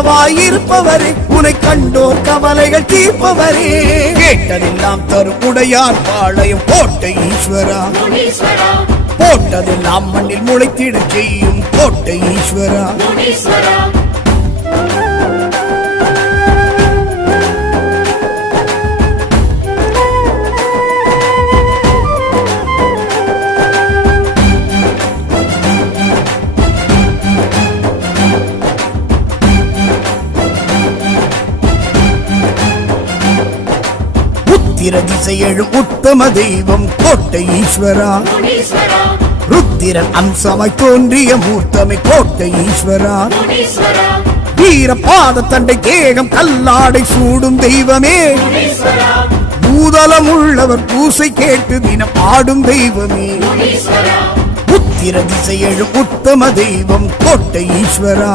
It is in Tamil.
உறவாயிருப்பவரே, உனை கண்டோர் கவலைகள் தீர்ப்பவரே, கேட்டதெல்லாம் தரும் உடையார் பாளையம் கோட்டை ஈஸ்வரா, போட்டதெல்லாம் மண்ணில் முளைத்திட செய்யும் கோட்டை ஈஸ்வரா. உத்திர திசையெழும் உத்தம தெய்வம் கோட்டை ஈஸ்வரா, ருத்திரன் அம்சமாய் தோன்றிய மூர்த்தமை கோட்டை ஈஸ்வரா, வீர பாத தண்டை தேகம் கல்லாடை சூடும் தெய்வமே, பூதலம் உள்ளவர் பூசை கேட்டு தினம் ஆடும் தெய்வமே, உத்திர திசையெழும் உத்தம தெய்வம் கோட்டை ஈஸ்வரா.